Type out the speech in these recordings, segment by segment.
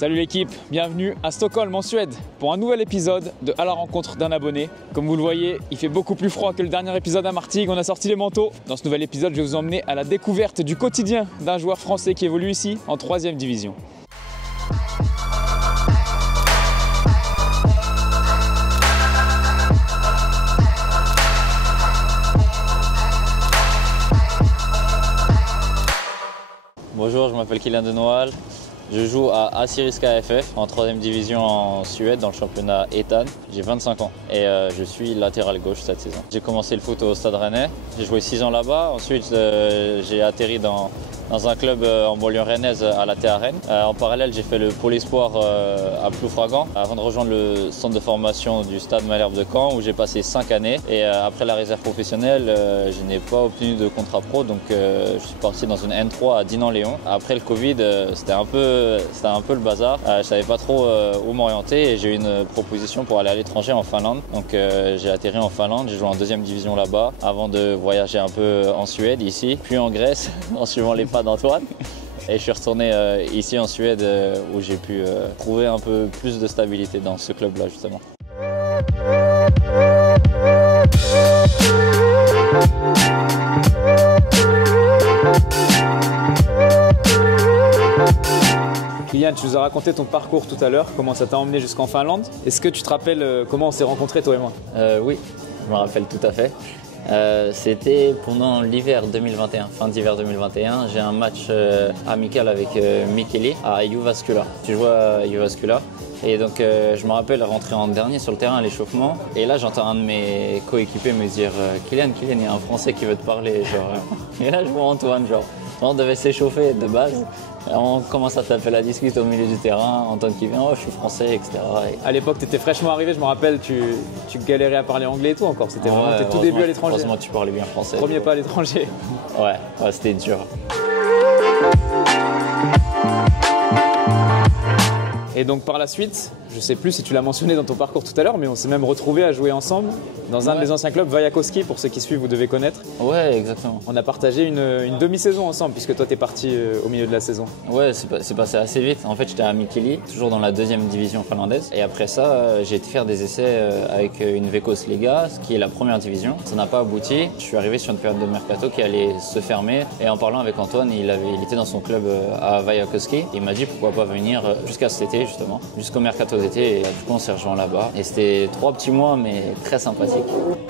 Salut l'équipe, bienvenue à Stockholm en Suède pour un nouvel épisode de À la rencontre d'un abonné. Comme vous le voyez, il fait beaucoup plus froid que le dernier épisode à Martigues, on a sorti les manteaux. Dans ce nouvel épisode, je vais vous emmener à la découverte du quotidien d'un joueur français qui évolue ici en 3e division. Bonjour, je m'appelle Kylian Denoal. Je joue à Assyriska FF en 3e division en Suède dans le championnat Ettan. J'ai 25 ans et je suis latéral gauche cette saison. J'ai commencé le foot au Stade Rennais. J'ai joué 6 ans là-bas. Ensuite, j'ai atterri dans un club en banlieue rennaise à la TH Rennes. En parallèle, j'ai fait le pôle espoir à Ploufragan avant de rejoindre le centre de formation du Stade Malherbe de Caen où j'ai passé 5 années. Et après la réserve professionnelle, je n'ai pas obtenu de contrat pro, donc je suis parti dans une N3 à Dinan-Léon. Après le Covid, c'était un peu le bazar. Je ne savais pas trop où m'orienter et j'ai eu une proposition pour aller à l'étranger en Finlande. Donc j'ai atterri en Finlande, j'ai joué en 2e division là-bas avant de voyager un peu en Suède ici, puis en Grèce en suivant les pas d'Antoine. Et je suis retourné ici en Suède où j'ai pu trouver un peu plus de stabilité dans ce club-là justement. Kylian, tu nous as raconté ton parcours tout à l'heure, comment ça t'a emmené jusqu'en Finlande. Est-ce que tu te rappelles comment on s'est rencontrés toi et moi? Oui, je me rappelle tout à fait. C'était pendant l'hiver 2021, fin d'hiver 2021. J'ai un match amical avec Mikkeli à Jyväskylä. Tu joues à Jyväskylä. Et donc je me rappelle rentrer en dernier sur le terrain à l'échauffement. Et là j'entends un de mes coéquipiers me dire Kylian, il y a un Français qui veut te parler. Genre. Et là je vois Antoine, genre. On devait s'échauffer de base. On commence à taper la discute au milieu du terrain. Antoine qui vient, oh je suis français, etc. À l'époque, tu étais fraîchement arrivé, je me rappelle, tu galérais à parler anglais et tout encore. C'était vraiment tes tout débuts à l'étranger. Heureusement, tu parlais bien français. Premier pas à l'étranger. Ouais, c'était dur. Et donc par la suite, je ne sais plus si tu l'as mentionné dans ton parcours tout à l'heure, mais on s'est même retrouvés à jouer ensemble dans un de mes anciens clubs, Vajakoski, pour ceux qui suivent, vous devez connaître. Ouais, exactement. On a partagé une demi-saison ensemble, puisque toi, tu es parti au milieu de la saison. Ouais, c'est passé assez vite. En fait, j'étais à Mikkeli, toujours dans la 2e division finlandaise. Et après ça, j'ai été faire des essais avec une Veikkausliiga, ce qui est la 1re division. Ça n'a pas abouti. Je suis arrivé sur une période de mercato qui allait se fermer. Et en parlant avec Antoine, il était dans son club à Vajakoski. Il m'a dit pourquoi pas venir jusqu'à cet été, justement, jusqu'au mercato d'été. Et du coup, on s'est rejoint là-bas. Et c'était 3 petits mois, mais très sympathique.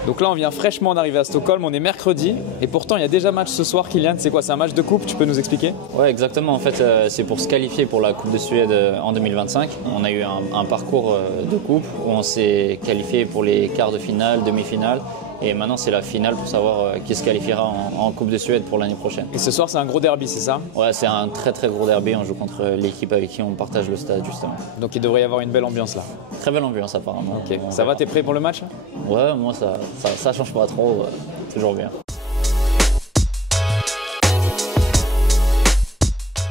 Donc là, on vient fraîchement d'arriver à Stockholm. On est mercredi. Et pourtant, il y a déjà match ce soir, Kylian. C'est quoi? C'est un match de coupe? Tu peux nous expliquer? Ouais, exactement. En fait, c'est pour se qualifier pour la Coupe de Suède en 2025. On a eu un parcours de coupe où on s'est qualifié pour les quarts de finale, demi-finale. Et maintenant, c'est la finale pour savoir qui se qualifiera en Coupe de Suède pour l'année prochaine. Et ce soir, c'est un gros derby, c'est ça? Ouais, c'est un très très gros derby. On joue contre l'équipe avec qui on partage le stade, justement. Donc il devrait y avoir une belle ambiance là. Très belle ambiance, apparemment. Ok. Ça va, t'es prêt pour le match? Ouais, moi, ça change pas trop. Toujours bien.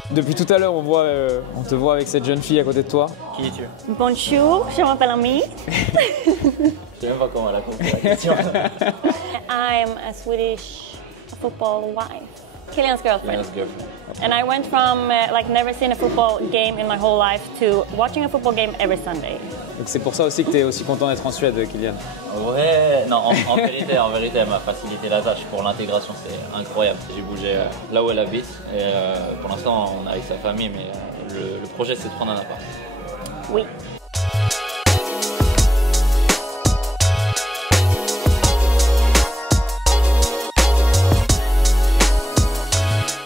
Depuis tout à l'heure, on te voit avec cette jeune fille à côté de toi. Qui es-tu? Bonjour, je m'appelle Ami. Je sais même pas comment elle a compris la question. I'm a Swedish football wife. Kylian's girlfriend. And I went from never seen a football game in my whole life to watching a football game every Sunday. Donc c'est pour ça aussi que tu es aussi content d'être en Suède, Kylian. Ouais, non, en vérité, elle m'a facilité la tâche pour l'intégration, c'est incroyable. J'ai bougé là où elle habite et pour l'instant on est avec sa famille, mais le projet c'est de prendre un appart. Oui.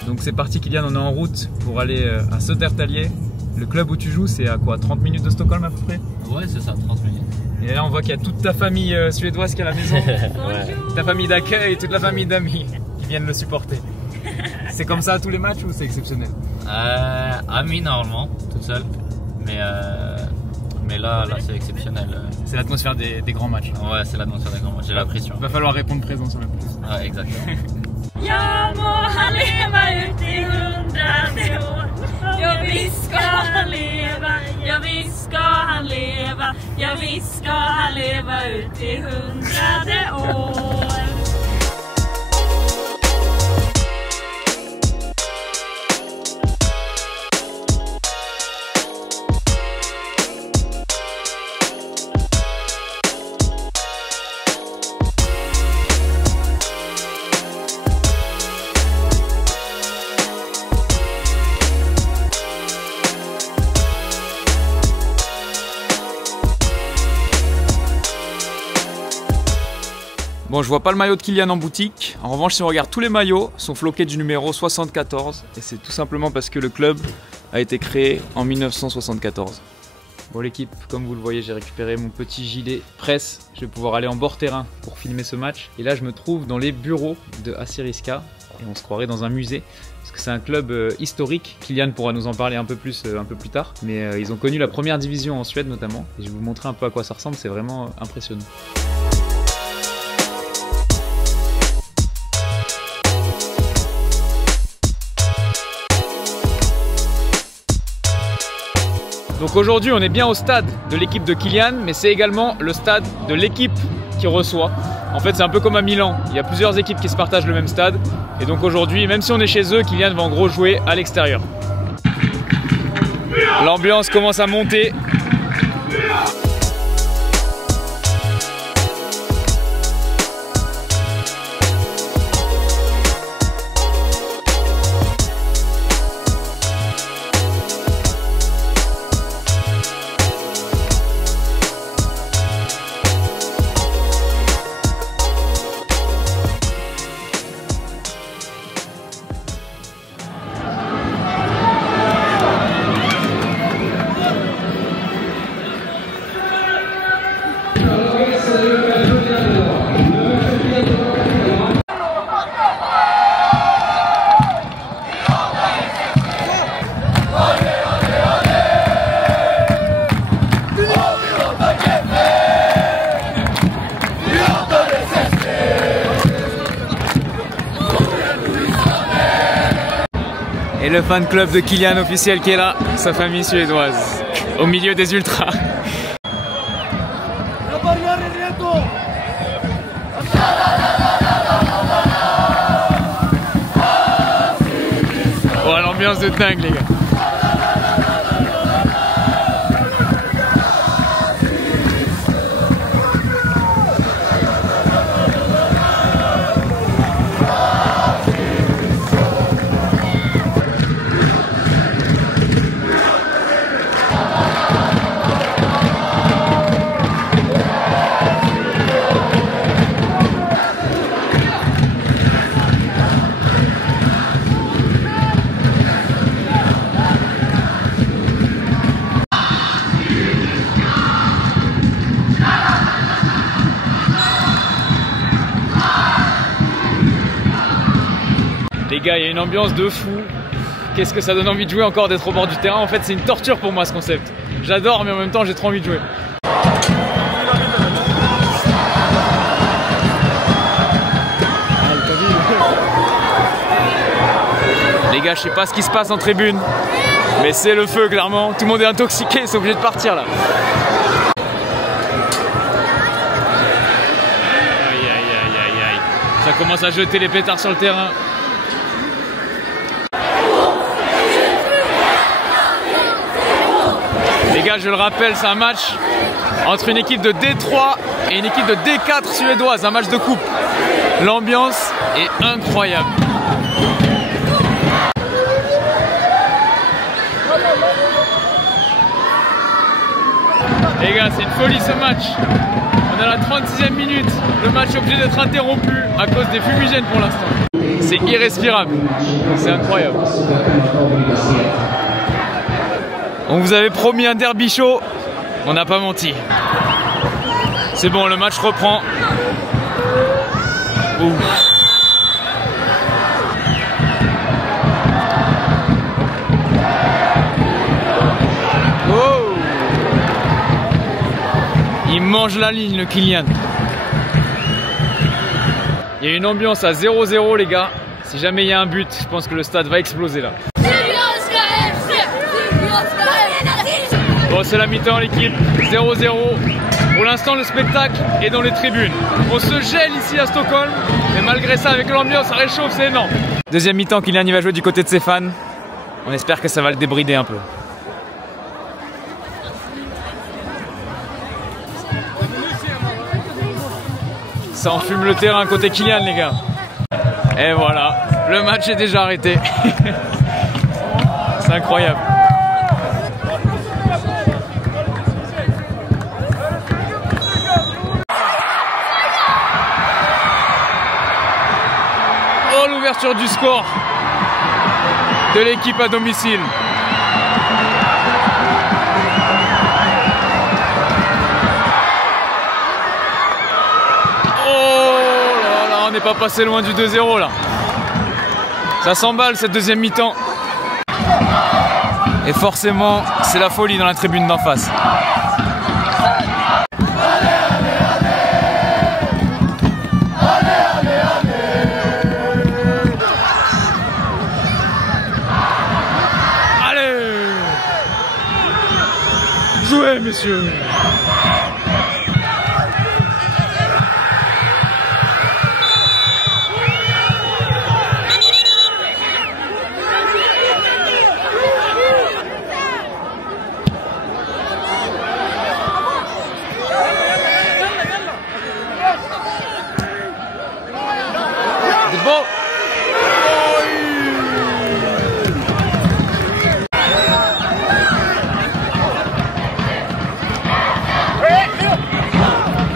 Donc c'est parti Kylian, on est en route pour aller à Södertälje. Le club où tu joues, c'est à quoi, 30 minutes de Stockholm à peu près? Ouais, c'est ça, 30 minutes. Et là on voit qu'il y a toute ta famille suédoise qui est à la maison. Ouais. Ta famille d'accueil et toute la famille d'amis qui viennent le supporter. C'est comme ça à tous les matchs ou c'est exceptionnel? Ami normalement, toute seule. Mais là c'est exceptionnel. C'est l'atmosphère des grands matchs. Ouais, c'est l'atmosphère des grands matchs, j'ai la pression. Il va falloir répondre présent sur la pelouse. Ouais, exactement. Ja må han leva ut I 100 år. Ja visst ska han leva, ja visst ska han leva, ja visst ska han leva ut I 100 år. Bon, je vois pas le maillot de Kylian en boutique. En revanche, si on regarde tous les maillots, sont floqués du numéro 74. Et c'est tout simplement parce que le club a été créé en 1974. Bon l'équipe, comme vous le voyez, j'ai récupéré mon petit gilet presse. Je vais pouvoir aller en bord terrain pour filmer ce match. Et là, je me trouve dans les bureaux de Assyriska. Et on se croirait dans un musée. Parce que c'est un club historique. Kylian pourra nous en parler un peu plus tard. Mais ils ont connu la première division en Suède notamment. Et je vais vous montrer un peu à quoi ça ressemble. C'est vraiment impressionnant. Donc aujourd'hui on est bien au stade de l'équipe de Kylian, mais c'est également le stade de l'équipe qui reçoit. En fait c'est un peu comme à Milan, il y a plusieurs équipes qui se partagent le même stade. Et donc aujourd'hui, même si on est chez eux, Kylian va en gros jouer à l'extérieur. L'ambiance commence à monter. Et le fan club de Kylian officiel qui est là, sa famille suédoise, au milieu des ultras. Oh, l'ambiance de dingue les gars. Les gars, il y a une ambiance de fou. Qu'est-ce que ça donne envie de jouer encore d'être au bord du terrain. En fait, c'est une torture pour moi ce concept. J'adore, mais en même temps, j'ai trop envie de jouer. Les gars, je sais pas ce qui se passe en tribune, mais c'est le feu clairement. Tout le monde est intoxiqué, c'est obligé de partir là. Aïe aïe aïe aïe aïe. Ça commence à jeter les pétards sur le terrain. Les gars, je le rappelle, c'est un match entre une équipe de D3 et une équipe de D4 suédoise, un match de coupe. L'ambiance est incroyable. Les gars, c'est une folie ce match. On est à la 36e minute. Le match est obligé d'être interrompu à cause des fumigènes pour l'instant. C'est irrespirable. C'est incroyable. On vous avait promis un derby chaud. On n'a pas menti. C'est bon, le match reprend. Ouf. Il mange la ligne, le Kylian. Il y a une ambiance à 0-0 les gars. Si jamais il y a un but, je pense que le stade va exploser là. Bon, c'est la mi-temps l'équipe, 0-0. Pour l'instant le spectacle est dans les tribunes. On se gèle ici à Stockholm, mais malgré ça avec l'ambiance ça réchauffe, c'est énorme. Deuxième mi-temps, Kylian il va jouer du côté de ses fans. On espère que ça va le débrider un peu. Ça enfume le terrain côté Kylian les gars. Et voilà, le match est déjà arrêté. C'est incroyable. l'ouverture du score de l'équipe à domicile. Oh là là, on n'est pas passé loin du 2-0 là. Ça s'emballe cette deuxième mi-temps. Et forcément, c'est la folie dans la tribune d'en face. Jouez, messieurs! C'est bon!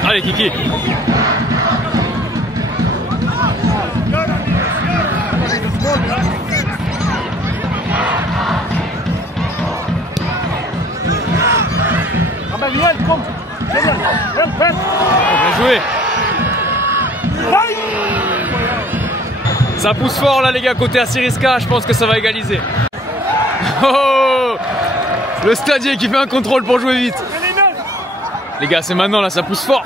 Allez, Kiki! Bien joué. Ça pousse fort là les gars côté Assyriska, je pense que ça va égaliser. Oh, le stadier qui fait un contrôle pour jouer vite. Les gars, c'est maintenant là, ça pousse fort.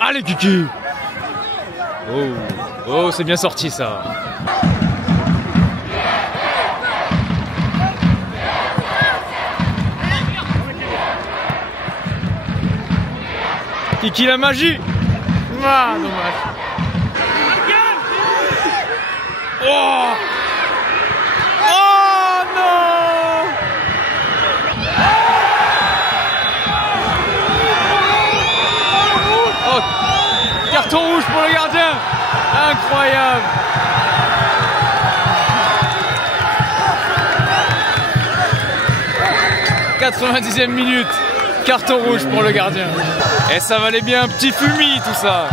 Allez Kiki. Oh, c'est bien sorti ça. Kiki la magie. Ah, dommage. Oh, oh non. Oh, carton rouge pour le gardien. Incroyable. « 90e minute, carton rouge pour le gardien. » Et ça valait bien un petit fumier tout ça.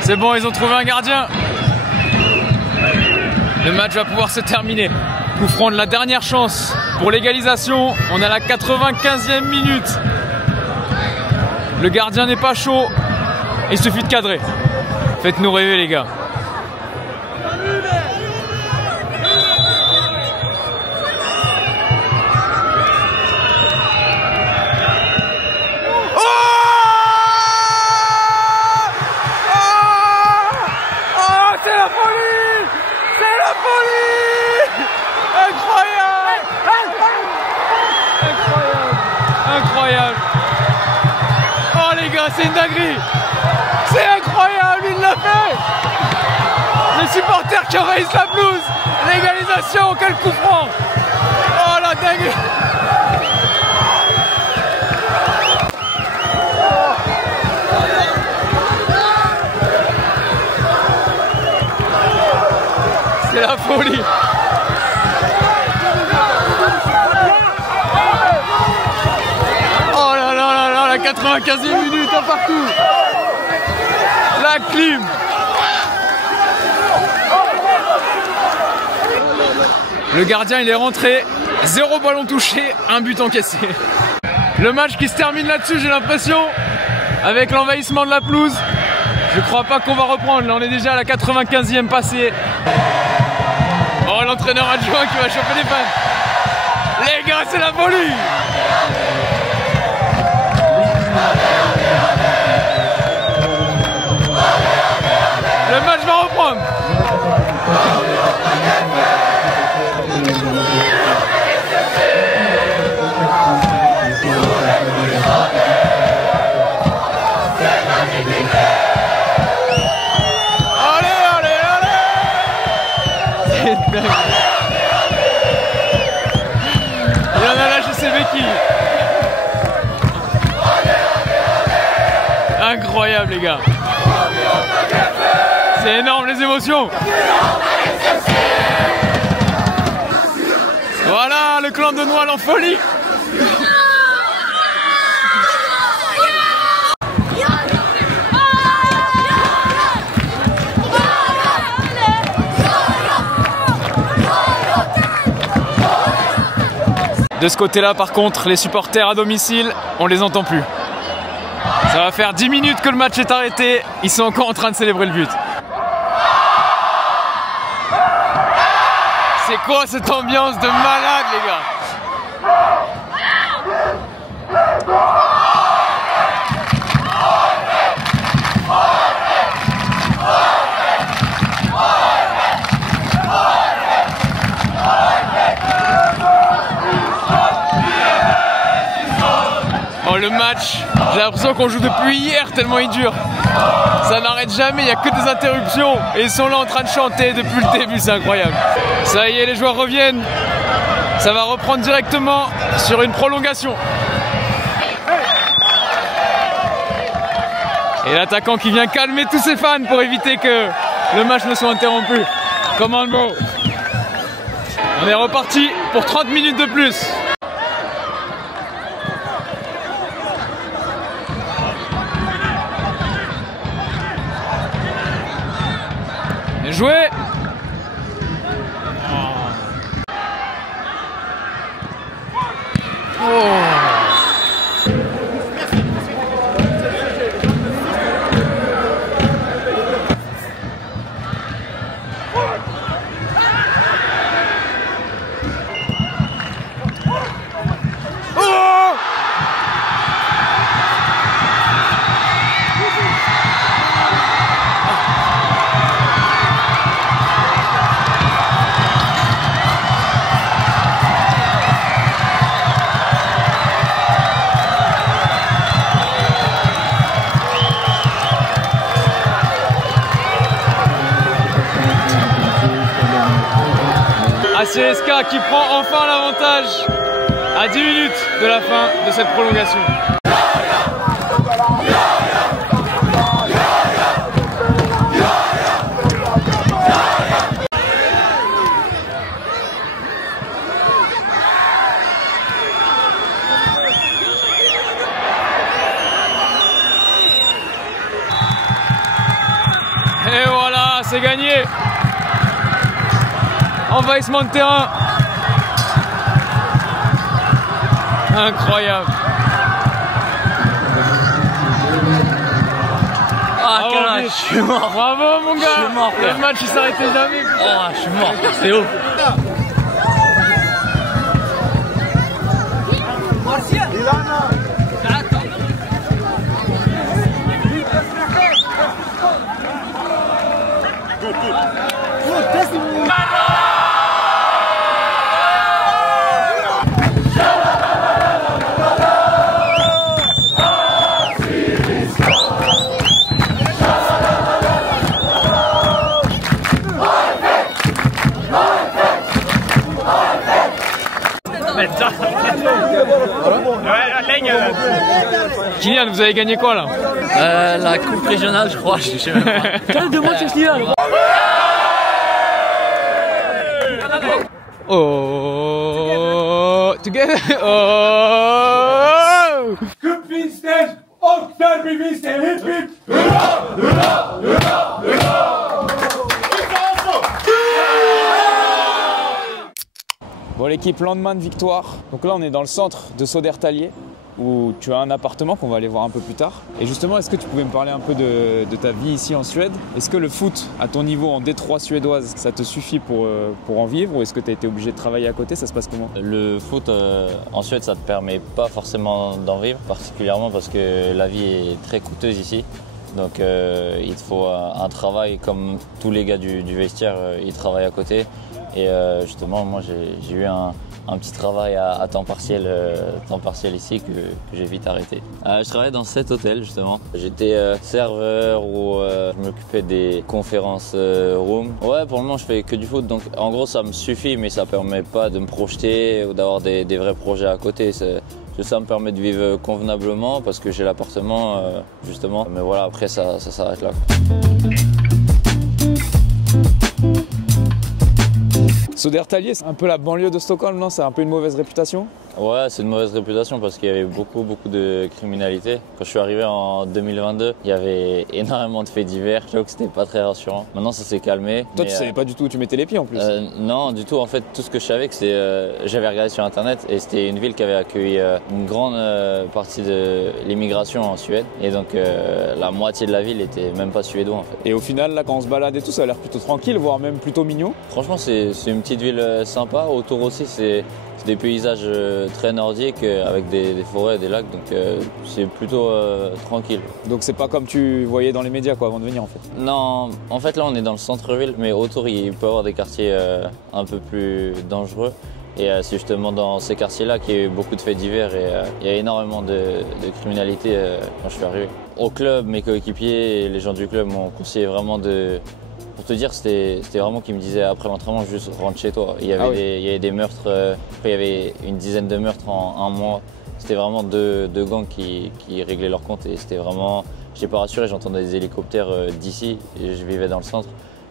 C'est bon, ils ont trouvé un gardien. Le match va pouvoir se terminer. Coup franc de la dernière chance pour l'égalisation. On est à la 95e minute. Le gardien n'est pas chaud. Il suffit de cadrer. Faites-nous rêver les gars. Incroyable. Oh les gars, c'est une dinguerie. C'est incroyable, il l'a fait. Les supporters qui envahissent la pelouse. L'égalisation, quel coup franc. Oh la dinguerie. C'est la folie. Oh là là là là, la 95e minute à partout. La clim. Le gardien il est rentré, 0 ballon touché, 1 but encaissé. Le match qui se termine là-dessus, j'ai l'impression, avec l'envahissement de la pelouse. Je crois pas qu'on va reprendre, là on est déjà à la 95e passée. Oh l'entraîneur adjoint qui va choper les fans. Les gars, c'est la folie. Le match va reprendre. Allez, allez, allez. C'est dingue. Il en a lâché ses béquilles. Incroyable les gars. C'est énorme les émotions. Voilà le clan de Noailles en folie. De ce côté-là, par contre, les supporters à domicile, on les entend plus. Ça va faire 10 minutes que le match est arrêté. Ils sont encore en train de célébrer le but. C'est quoi cette ambiance de malade, les gars? Oh, le match, j'ai l'impression qu'on joue depuis hier tellement il dure. Ça n'arrête jamais, il n'y a que des interruptions. Et ils sont là en train de chanter depuis le début, c'est incroyable. Ça y est, les joueurs reviennent. Ça va reprendre directement sur une prolongation. Et l'attaquant qui vient calmer tous ses fans pour éviter que le match ne soit interrompu. Comme un mot. On est reparti pour 30 minutes de plus. Bien joué. ACSK qui prend enfin l'avantage à 10 minutes de la fin de cette prolongation. Et voilà, c'est gagné. Envahissement de terrain. Incroyable. Ah, quel match, je suis mort. Bravo mon gars. Je suis mort, frère. Le match il s'arrêtait jamais. Oh, je suis mort, c'est ouf. Kylian, vous avez gagné quoi là? La coupe régionale, je crois, je sais même pas. Oh, together. Oh. Kıbrıs'ten Oktar Birbir'se hip hip. Bon l'équipe, lendemain de victoire. Donc là on est dans le centre de Södertälje où tu as un appartement qu'on va aller voir un peu plus tard. Et justement, est-ce que tu pouvais me parler un peu de ta vie ici en Suède? Est-ce que le foot à ton niveau en D3 suédoise, ça te suffit pour en vivre, ou est-ce que tu as été obligé de travailler à côté? Ça se passe comment? Le foot en Suède, ça ne te permet pas forcément d'en vivre, particulièrement parce que la vie est très coûteuse ici. Donc il te faut un travail comme tous les gars du vestiaire, ils travaillent à côté. Et justement, moi j'ai eu un petit travail à temps partiel ici que j'ai vite arrêté. Je travaillais dans cet hôtel justement. J'étais serveur ou je m'occupais des conférences room. Ouais, pour le moment je fais que du foot, donc en gros ça me suffit, mais ça permet pas de me projeter ou d'avoir des vrais projets à côté. Ça me permet de vivre convenablement parce que j'ai l'appartement justement. Mais voilà, après ça s'arrête là. Södertälje, c'est un peu la banlieue de Stockholm, non? C'est un peu une mauvaise réputation? Ouais, c'est une mauvaise réputation parce qu'il y avait beaucoup de criminalité. Quand je suis arrivé en 2022, il y avait énormément de faits divers. J'avoue que c'était pas très rassurant. Maintenant, ça s'est calmé. Toi, tu savais pas du tout où tu mettais les pieds en plus? Non, du tout. En fait, tout ce que je savais, j'avais regardé sur Internet et c'était une ville qui avait accueilli une grande partie de l'immigration en Suède. Et donc, la moitié de la ville était même pas suédois en fait. Et au final, là, quand on se balade et tout, ça a l'air plutôt tranquille, voire même plutôt mignon. Franchement, c'est une petite ville sympa. Autour aussi, c'est des paysages très nordiques avec des forêts, des lacs, donc c'est plutôt tranquille. Donc c'est pas comme tu voyais dans les médias quoi, avant de venir en fait? Non, en fait là on est dans le centre-ville, mais autour il peut y avoir des quartiers un peu plus dangereux. Et c'est justement dans ces quartiers-là qu'il y a eu beaucoup de faits divers et il y a énormément de criminalité quand je suis arrivé. Au club, mes coéquipiers et les gens du club m'ont conseillé vraiment de... Pour te dire, c'était vraiment qu'ils me disaient après l'entraînement, juste rentre chez toi. Il y avait des meurtres, après il y avait une dizaine de meurtres en un mois. C'était vraiment deux gangs qui réglaient leur compte et c'était vraiment... Je n'étais pas rassuré, j'entendais des hélicoptères d'ici et je vivais dans le centre.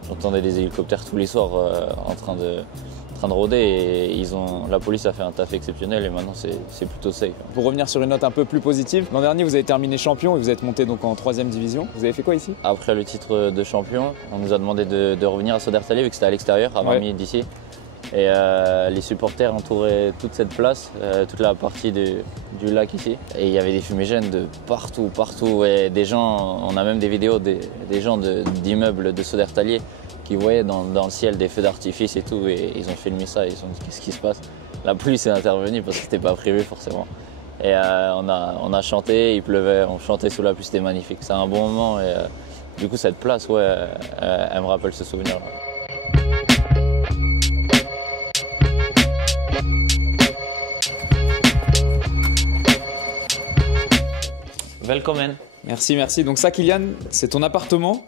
J'entendais des hélicoptères tous les soirs en train de rôder et la police a fait un taf exceptionnel et maintenant c'est plutôt safe. Pour revenir sur une note un peu plus positive, l'an dernier vous avez terminé champion et vous êtes monté donc en 3e division. Vous avez fait quoi ici? Après le titre de champion, on nous a demandé de revenir à Södertälje vu que c'était à l'extérieur, à 20 minutes d'ici. Et les supporters entouraient toute cette place, toute la partie du lac ici. Et il y avait des fumigènes de partout. Et des gens, on a même des vidéos des gens d'immeubles de Södertälje qui voyaient dans le ciel des feux d'artifice et tout. Et ils ont filmé ça et ils ont dit qu'est-ce qui se passe. La police est intervenue parce que c'était pas prévu forcément. Et on a chanté, il pleuvait, on chantait sous la pluie, c'était magnifique. C'est un bon moment et du coup cette place, ouais, elle me rappelle ce souvenir-là. Welcome. Merci. Donc ça, Kylian, c'est ton appartement.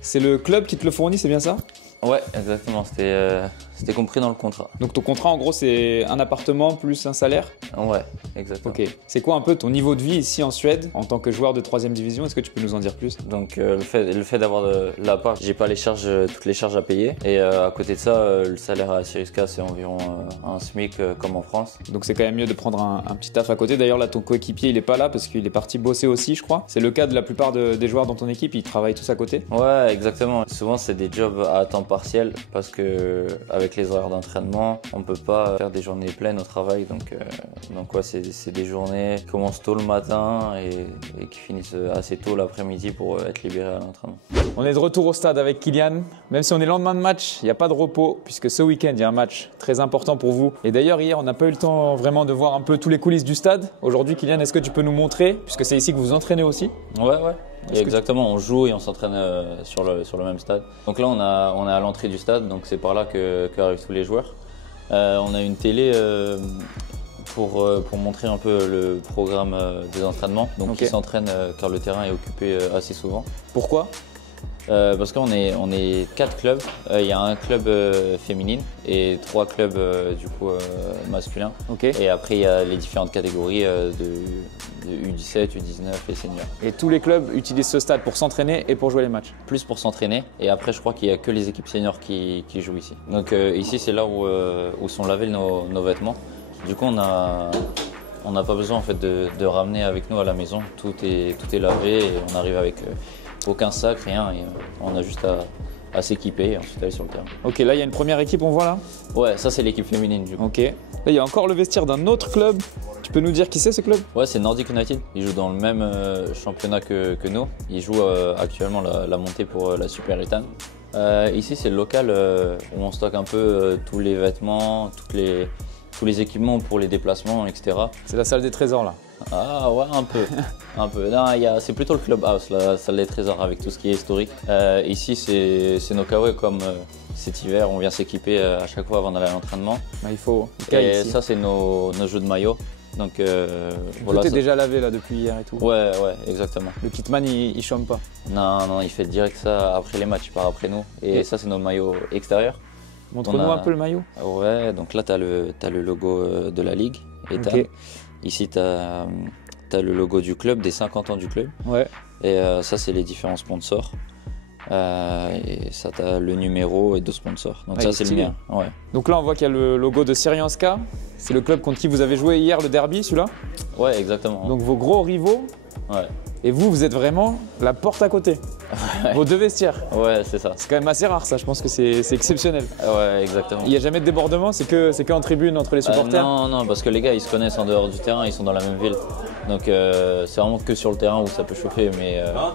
C'est le club qui te le fournit, c'est bien ça? Ouais, exactement. C'était compris dans le contrat. Donc ton contrat, en gros, c'est un appartement plus un salaire? Ouais, exactement. Ok. C'est quoi un peu ton niveau de vie ici en Suède en tant que joueur de 3e division? Est-ce que tu peux nous en dire plus? Donc le fait d'avoir l'appart, j'ai pas toutes les charges à payer. Et à côté de ça, le salaire à Assyriska, c'est environ un SMIC comme en France. Donc c'est quand même mieux de prendre un petit taf à côté. D'ailleurs là, ton coéquipier, il est pas là parce qu'il est parti bosser aussi, je crois. C'est le cas de la plupart des joueurs dans ton équipe, ils travaillent tous à côté? Ouais, exactement. Souvent, c'est des jobs à temps partiel parce que avec les horaires d'entraînement, on peut pas faire des journées pleines au travail. Donc ouais, c'est des journées qui commencent tôt le matin et qui finissent assez tôt l'après-midi pour être libérés à l'entraînement. On est de retour au stade avec Kylian. Même si on est lendemain de match, il n'y a pas de repos puisque ce week-end, il y a un match très important pour vous. Et d'ailleurs, hier, on n'a pas eu le temps vraiment de voir un peu tous les coulisses du stade. Aujourd'hui, Kylian, est-ce que tu peux nous montrer, puisque c'est ici que vous vous entraînez aussi? Ouais. Exactement, on joue et on s'entraîne sur le même stade. Donc là, on est à l'entrée du stade, donc c'est par là qu'arrivent tous les joueurs. On a une télé pour montrer un peu le programme des entraînements. Donc ils s'entraînent car le terrain est occupé assez souvent. Pourquoi? Parce qu'on est 4 clubs. Il y a un club féminine et 3 clubs du coup masculins. Et après il y a les différentes catégories de U17, U19 et seniors. Et tous les clubs utilisent ce stade pour s'entraîner et pour jouer les matchs? Plus pour s'entraîner et après je crois qu'il n'y a que les équipes seniors qui jouent ici. Donc ici c'est là où sont lavés nos vêtements. Du coup on n'a pas besoin en fait de ramener avec nous à la maison. Tout est lavé et on arrive avec aucun sac, rien. Et on a juste à s'équiper et ensuite aller sur le terrain. Ok, là il y a une première équipe, on voit là? Ouais, ça c'est l'équipe féminine du coup. Ok. Là il y a encore le vestiaire d'un autre club. Tu peux nous dire qui c'est ce club? Ouais, c'est Nordic United. Ils jouent dans le même championnat que nous. Ils jouent actuellement la montée pour la Super Ettan. Ici c'est le local où on stocke un peu tous les vêtements, tous les équipements pour les déplacements, etc. C'est la salle des trésors là? Ah ouais, un peu. Non, c'est plutôt le clubhouse, la salle des trésors avec tout ce qui est historique. Ici c'est nos kawaii comme cet hiver, on vient s'équiper à chaque fois avant d'aller à l'entraînement. Il faut. Et ici. Ça c'est nos jeux de maillot. Donc voilà. Tout est déjà lavé là depuis hier et tout? Ouais, exactement. Le kitman il chôme pas? Non, il fait direct ça après les matchs, il part après nous. Et ça c'est nos maillots extérieurs. Montre-nous un peu le maillot. Ouais, donc là t'as le logo de la Ligue, Ettan. Ici t'as le logo du club, des 50 ans du club. Ouais. Et ça c'est les différents sponsors. Et ça, t'as le numéro et 2 sponsors. Donc ça, c'est le mien. Ouais. Donc là, on voit qu'il y a le logo de Syrianska. C'est le club contre qui vous avez joué hier, le derby, celui-là? Ouais, exactement. Donc vos gros rivaux. Ouais. Et vous êtes vraiment la porte à côté. Ouais. Vos 2 vestiaires. Ouais, c'est ça. C'est quand même assez rare, ça. Je pense que c'est exceptionnel. Ouais, exactement. Il n'y a jamais de débordement, c'est que en tribune entre les supporters? Non, parce que les gars, ils se connaissent en dehors du terrain, ils sont dans la même ville. Donc c'est vraiment que sur le terrain où ça peut chauffer,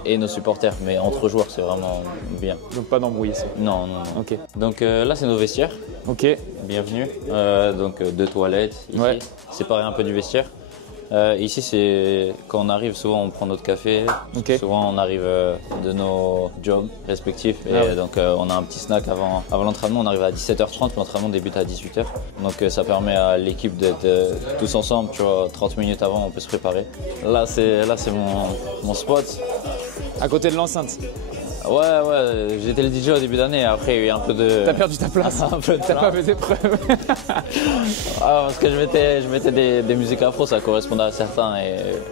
et nos supporters. Mais entre joueurs, c'est vraiment bien. Donc pas d'embrouille ici? Non. Ok. Donc là, c'est nos vestiaires. Ok. Bienvenue. Donc 2 toilettes ici. Ouais. Séparé un peu du vestiaire. Ici, c'est quand on arrive, souvent on prend notre café. Okay. Souvent on arrive de nos jobs respectifs. Et donc on a un petit snack avant l'entraînement. On arrive à 17h30, l'entraînement débute à 18h. Donc ça permet à l'équipe d'être tous ensemble, tu vois, 30 minutes avant, on peut se préparer. Là, c'est mon spot. À côté de l'enceinte? Ouais, j'étais le DJ au début d'année, après il y a eu un peu de... T'as perdu ta place, un peu de t'as pas fait tes preuves. Parce que je mettais des musiques afro, ça correspondait à certains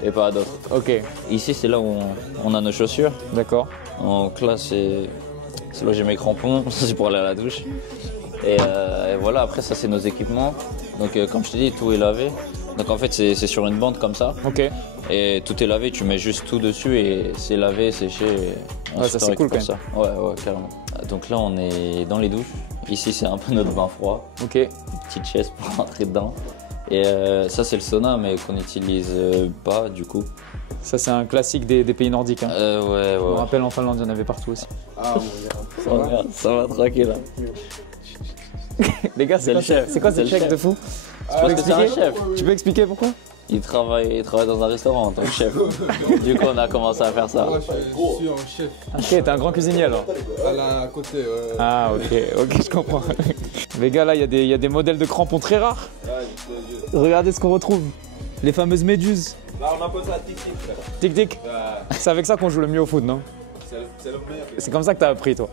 et pas à d'autres. Ok. Ici, c'est là où on a nos chaussures. D'accord. Donc là, c'est là où j'ai mes crampons, c'est pour aller à la douche. Et voilà, après ça, c'est nos équipements. Donc comme je t'ai dit, tout est lavé. Donc en fait, c'est sur une bande comme ça. Ok. Et tout est lavé, tu mets juste tout dessus et c'est lavé, séché. Ouais, ça c'est cool quand même. Ça. Ouais, carrément. Donc là, on est dans les douches. Ici, c'est un peu notre bain froid. Ok. Une petite chaise pour rentrer dedans. Et ça, c'est le sauna, mais qu'on n'utilise pas du coup. Ça, c'est un classique des pays nordiques. Hein. Ouais. Je me rappelle, en Finlande, il y en avait partout aussi. Ah, mon gars. Ça va tranquille. Les gars, c'est le chef. C'est quoi ce chef de fou? Parce que c'est un chef. Tu peux expliquer pourquoi? Il travaille dans un restaurant en tant que chef. Du coup, on a commencé à faire ça. Moi, je suis un chef. Ok, t'es un grand cuisinier alors? Là, à côté, ouais. Ah, ok, je comprends. Les gars, là, il y a des modèles de crampons très rares. Regardez ce qu'on retrouve. Les fameuses méduses. Là, on appelle ça tic-tic. Tic-tic. C'est avec ça qu'on joue le mieux au foot, non? C'est le meilleur. C'est comme ça que t'as appris, toi.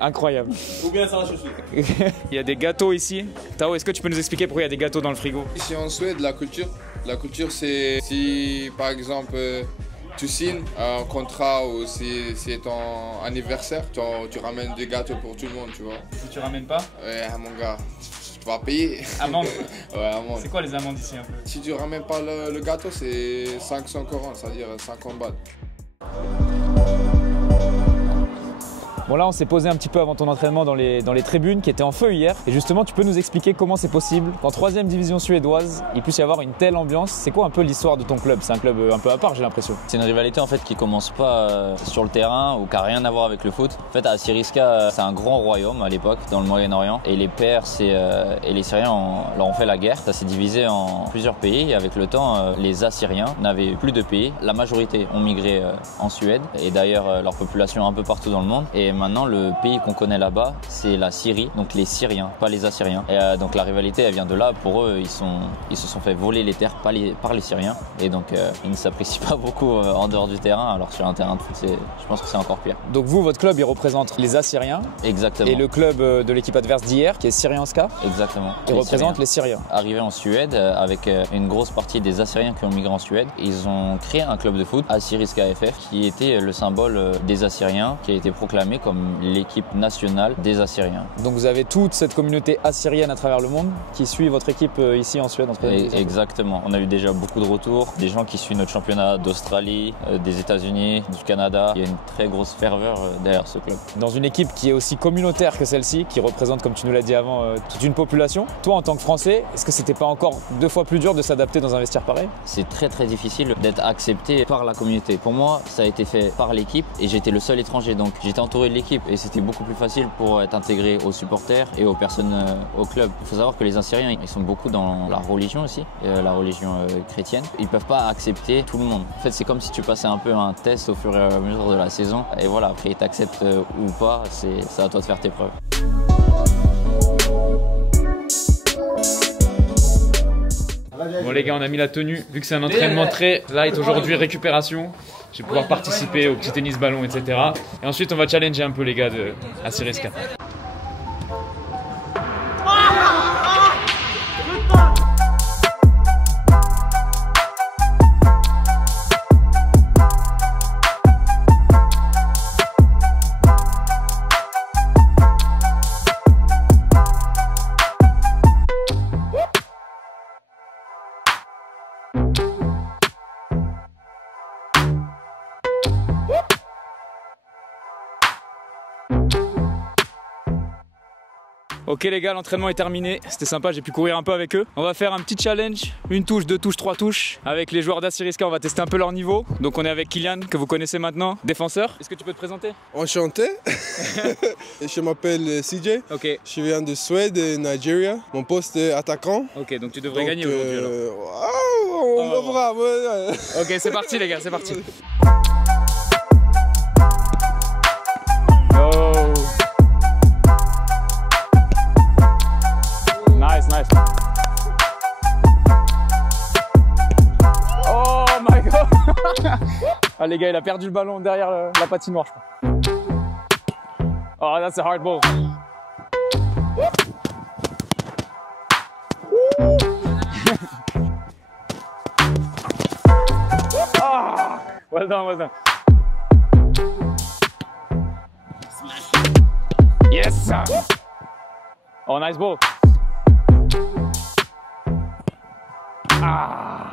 Incroyable. Ou bien sans chaussures. Il y a des gâteaux ici. Tao, est-ce que tu peux nous expliquer pourquoi il y a des gâteaux dans le frigo? Ici en Suède, la culture c'est si par exemple tu signes un contrat ou si c'est ton anniversaire, tu ramènes des gâteaux pour tout le monde, tu vois. Si tu ramènes pas? Ouais, mon gars, tu vas payer. Amende. Ouais, amende. C'est quoi les amendes ici un peu? Si tu ramènes pas le gâteau, c'est 500 corans, c'est-à-dire 50 bahts. Bon là on s'est posé un petit peu avant ton entraînement dans les tribunes qui étaient en feu hier. Et justement tu peux nous expliquer comment c'est possible qu'en 3e division suédoise il puisse y avoir une telle ambiance. C'est quoi un peu l'histoire de ton club? C'est un club un peu à part j'ai l'impression. C'est une rivalité en fait qui commence pas sur le terrain ou qui n'a rien à voir avec le foot. En fait à Syriska c'est un grand royaume à l'époque dans le Moyen-Orient. Et les Perses et les Syriens leur ont fait la guerre. Ça s'est divisé en plusieurs pays et avec le temps les Assyriens n'avaient plus de pays. La majorité ont migré en Suède et d'ailleurs leur population un peu partout dans le monde. Et maintenant, le pays qu'on connaît là-bas, c'est la Syrie, donc les Syriens, pas les Assyriens. Et donc la rivalité, elle vient de là. Pour eux, ils se sont fait voler les terres par les Syriens. Et donc, ils ne s'apprécient pas beaucoup en dehors du terrain. Alors sur un terrain de foot, je pense que c'est encore pire. Donc vous, votre club, il représente les Assyriens. Exactement. Et le club de l'équipe adverse d'hier, qui est Syrianska. Exactement. Il représente les Syriens. Arrivés en Suède, avec une grosse partie des Assyriens qui ont migré en Suède, ils ont créé un club de foot, Assyriska FF, qui était le symbole des Assyriens, qui a été proclamé comme l'équipe nationale des Assyriens. Donc vous avez toute cette communauté assyrienne à travers le monde qui suit votre équipe ici en Suède. Exactement. On a eu déjà beaucoup de retours, des gens qui suivent notre championnat d'Australie, des États-Unis, du Canada. Il y a une très grosse ferveur derrière ce club. Dans une équipe qui est aussi communautaire que celle-ci, qui représente, comme tu nous l'as dit avant, toute une population. Toi, en tant que Français, est-ce que c'était pas encore 2 fois plus dur de s'adapter dans un vestiaire pareil? C'est très très difficile d'être accepté par la communauté. Pour moi, ça a été fait par l'équipe et j'étais le seul étranger, donc j'étais entouré de l'équipe et c'était beaucoup plus facile pour être intégré aux supporters et aux personnes au club. Il faut savoir que les Assyriens, ils sont beaucoup dans la religion aussi, la religion chrétienne. Ils peuvent pas accepter tout le monde. En fait, c'est comme si tu passais un peu un test au fur et à mesure de la saison. Et voilà, après, ils t'acceptent ou pas, c'est à toi de faire tes preuves. Bon les gars, on a mis la tenue, vu que c'est un entraînement très light aujourd'hui, récupération, je vais pouvoir participer au petit tennis ballon, etc. Et ensuite on va challenger un peu les gars de Assyriska. Ok les gars, l'entraînement est terminé, c'était sympa, j'ai pu courir un peu avec eux. On va faire un petit challenge, une touche, deux touches, trois touches. Avec les joueurs d'Assyriska, on va tester un peu leur niveau. Donc on est avec Kylian, que vous connaissez maintenant, défenseur. Est-ce que tu peux te présenter? Enchanté, je m'appelle CJ, Ok. je viens de Suède et Nigeria. Mon poste est attaquant. Ok, donc tu devrais gagner aujourd'hui alors. On va voir. Ouais. Ok, c'est parti les gars, c'est parti. Nice, nice. Oh my god. Ah les gars, il a perdu le ballon derrière la patinoire, je crois. Oh, that's a hard ball. Ah, well done, well done. Yes, sir. Oh, nice ball. Ah.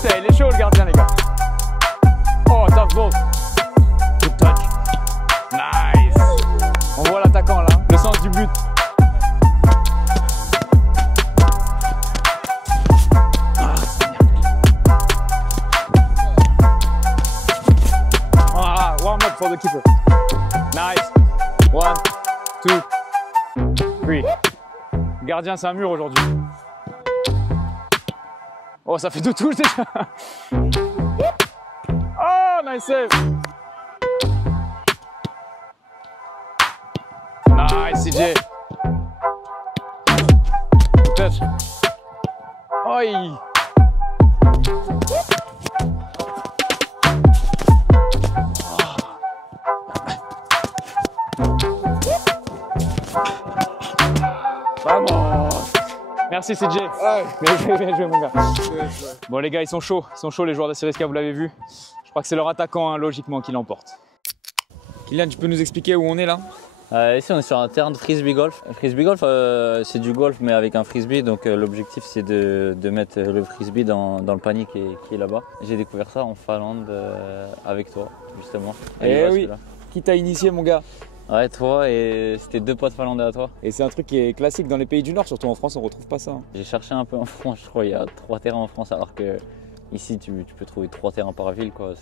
Putain, il est chaud le gardien les gars. Oh, tough ball. Good touch. Nice. On voit l'attaquant là, le sens du but. Ah, warm up for the keeper. Nice. 1, 2, 3. Gardien, c'est un mur aujourd'hui. Oh, ça fait 2 touches déjà. Oh, nice save. Nice, CJ. Touch. Oi. Vamos. Merci CJ. Bien joué mon gars. Bon les gars, ils sont chauds les joueurs d'Assyriska, vous l'avez vu. Je crois que c'est leur attaquant hein, logiquement qui l'emporte. Kylian, tu peux nous expliquer où on est là? Ici on est sur un terrain de frisbee golf. Frisbee golf c'est du golf mais avec un frisbee, donc l'objectif c'est de mettre le frisbee dans le panier qui est là-bas. J'ai découvert ça en Finlande avec toi justement. Eh oui, qui t'a initié mon gars? Ouais, toi et c'était 2 potes finlandais à toi. Et c'est un truc qui est classique dans les pays du Nord, surtout en France on retrouve pas ça. Hein. J'ai cherché un peu en France, je crois il y a 3 terrains en France alors que ici tu peux trouver 3 terrains par ville quoi.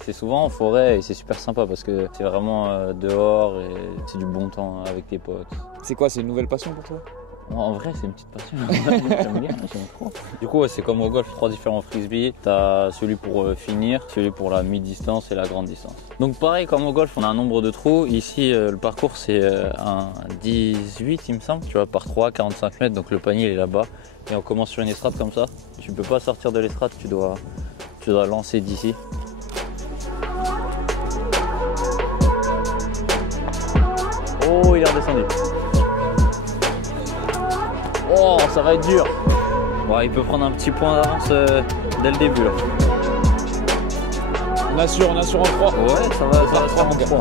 C'est souvent en forêt et c'est super sympa parce que c'est vraiment dehors et c'est du bon temps avec tes potes. C'est quoi, c'est une nouvelle passion pour toi? En vrai c'est une petite passion, j'aime bien, j'aime trop. Du coup ouais, c'est comme au golf, 3 différents frisbees. T'as celui pour finir, celui pour la mi-distance et la grande distance. Donc pareil comme au golf, on a un nombre de trous. Ici le parcours c'est un 18 il me semble, tu vois, par 3, 45 mètres, donc le panier il est là-bas. Et on commence sur une estrade comme ça. Tu peux pas sortir de l'estrade, tu dois lancer d'ici. Oh il est redescendu. Oh, ça va être dur. Ouais, il peut prendre un petit point d'avance dès le début là. On assure en 3. Ouais, ça va se faire en 3.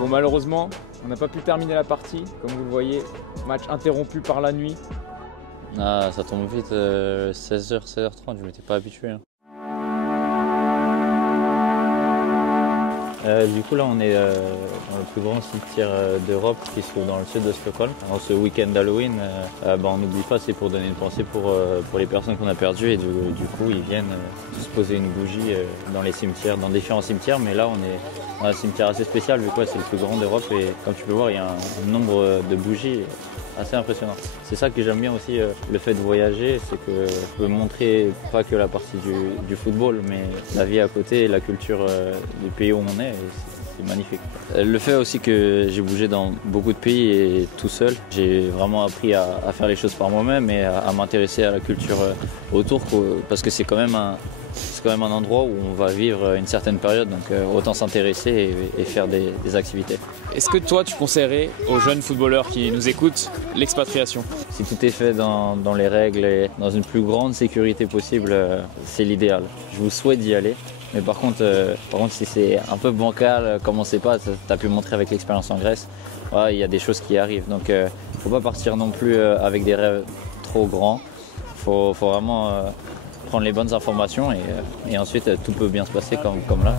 Bon malheureusement, on n'a pas pu terminer la partie, comme vous le voyez. Match interrompu par la nuit. Ah, ça tombe vite, 16h, 16h30, je m'étais pas habitué. Hein. Du coup là on est dans le plus grand cimetière d'Europe qui se trouve dans le sud de Stockholm. En ce week-end d'Halloween, on n'oublie pas, c'est pour donner une pensée pour les personnes qu'on a perdues et du coup ils viennent se poser une bougie dans les cimetières, dans différents cimetières, mais là on est dans un cimetière assez spécial vu que c'est le plus grand d'Europe et comme tu peux voir il y a un nombre de bougies assez impressionnant. C'est ça que j'aime bien aussi, le fait de voyager, c'est que je peux montrer pas que la partie du football, mais la vie à côté, la culture du pays où on est, c'est magnifique. Le fait aussi que j'ai bougé dans beaucoup de pays et tout seul, j'ai vraiment appris à faire les choses par moi-même et à m'intéresser à la culture autour, parce que c'est quand même un endroit où on va vivre une certaine période, donc autant s'intéresser et faire des activités. Est-ce que toi tu conseillerais aux jeunes footballeurs qui nous écoutent l'expatriation? Si tout est fait dans les règles et dans une plus grande sécurité possible, c'est l'idéal. Je vous souhaite d'y aller Mais par contre si c'est un peu bancal, comme on ne sait pas, tu as pu montrer avec l'expérience en Grèce, voilà, il y a des choses qui arrivent. Donc il ne faut pas partir non plus avec des rêves trop grands. Il faut vraiment prendre les bonnes informations et ensuite tout peut bien se passer comme là.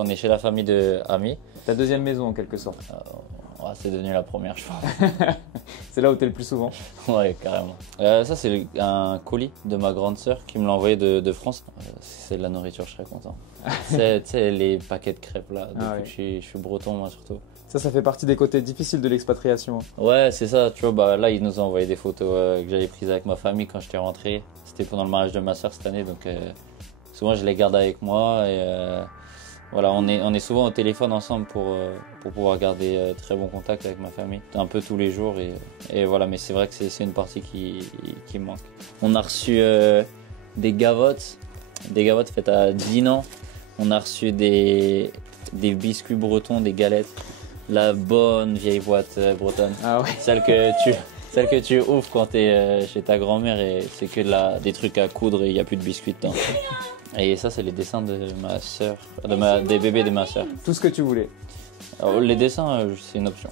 On est chez la famille de Ami. Ta deuxième maison en quelque sorte. Ouais, c'est devenu la première, je pense. C'est là où tu es le plus souvent. Ouais, carrément. Ça, c'est un colis de ma grande sœur qui me l'a envoyé de France. Si c'est de la nourriture, je serais content. Tu sais, les paquets de crêpes là, depuis que je suis breton, moi surtout. Ça fait partie des côtés difficiles de l'expatriation. Ouais, c'est ça. Tu vois, là, ils nous ont envoyé des photos que j'avais prises avec ma famille quand j'étais rentré. C'était pendant le mariage de ma sœur cette année, donc souvent je les garde avec moi et voilà, on est souvent au téléphone ensemble pour pouvoir garder très bon contact avec ma famille, un peu tous les jours et voilà, mais c'est vrai que c'est une partie qui me manque. On a reçu des gavottes faites à Dinan, on a reçu des biscuits bretons, des galettes, la bonne vieille boîte bretonne, celle que tu ouvres quand tu es chez ta grand-mère et c'est que des trucs à coudre et il n'y a plus de biscuits dedans. Et ça, c'est les dessins de ma sœur, des bébés de ma sœur. Tout ce que tu voulais. Alors, les dessins, c'est une option.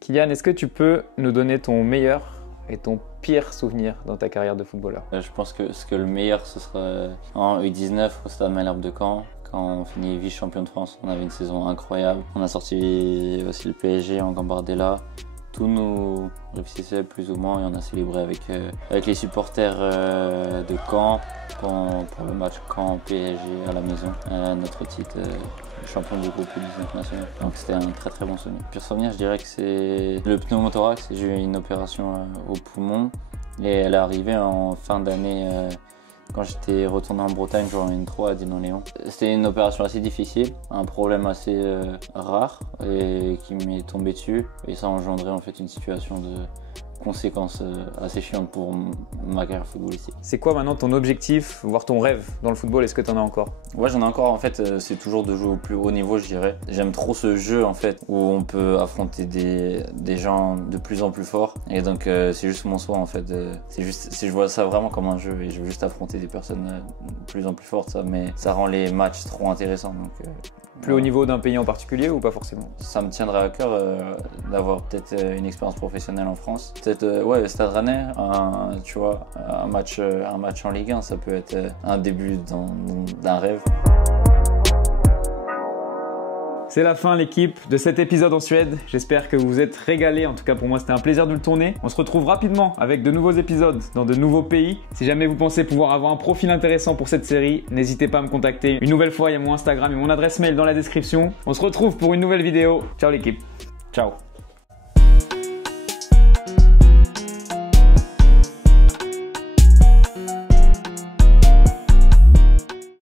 Kylian, est-ce que tu peux nous donner ton meilleur et ton pire souvenir dans ta carrière de footballeur? Je pense que le meilleur, ce sera en U19 au Stade Malherbe de Caen. Quand on finit vice-champion de France, on avait une saison incroyable. On a sorti aussi le PSG en Gambardella. Tout nous réussissait plus ou moins et on a célébré avec les supporters de Caen pour le match Caen-PSG à la maison, notre titre champion du groupe U19 national. Donc c'était un très très bon souvenir. Pire souvenir, je dirais que c'est le pneumothorax. J'ai eu une opération au poumon et elle est arrivée en fin d'année quand j'étais retourné en Bretagne jouer en N3 à Dinan-Léon. C'était une opération assez difficile, un problème assez rare et qui m'est tombé dessus et ça a engendré en fait une situation de conséquences assez chiantes pour ma carrière footballistique. C'est quoi maintenant ton objectif, voire ton rêve dans le football? Est-ce que tu en as encore? Ouais, j'en ai encore. En fait, c'est toujours de jouer au plus haut niveau, je dirais. J'aime trop ce jeu en fait où on peut affronter des gens de plus en plus forts et donc c'est juste mon souhait en fait. Je vois ça vraiment comme un jeu et je veux juste affronter des personnes de plus en plus fortes, mais ça rend les matchs trop intéressants. Donc, plus haut niveau d'un pays en particulier ou pas forcément? Ça me tiendrait à cœur d'avoir peut-être une expérience professionnelle en France. Peut-être le Stade Rennais, tu vois, un match en Ligue 1, ça peut être un début d'un rêve. C'est la fin l'équipe de cet épisode en Suède. J'espère que vous vous êtes régalés. En tout cas pour moi c'était un plaisir de le tourner. On se retrouve rapidement avec de nouveaux épisodes dans de nouveaux pays. Si jamais vous pensez pouvoir avoir un profil intéressant pour cette série, n'hésitez pas à me contacter. Une nouvelle fois, il y a mon Instagram et mon adresse mail dans la description. On se retrouve pour une nouvelle vidéo. Ciao l'équipe. Ciao.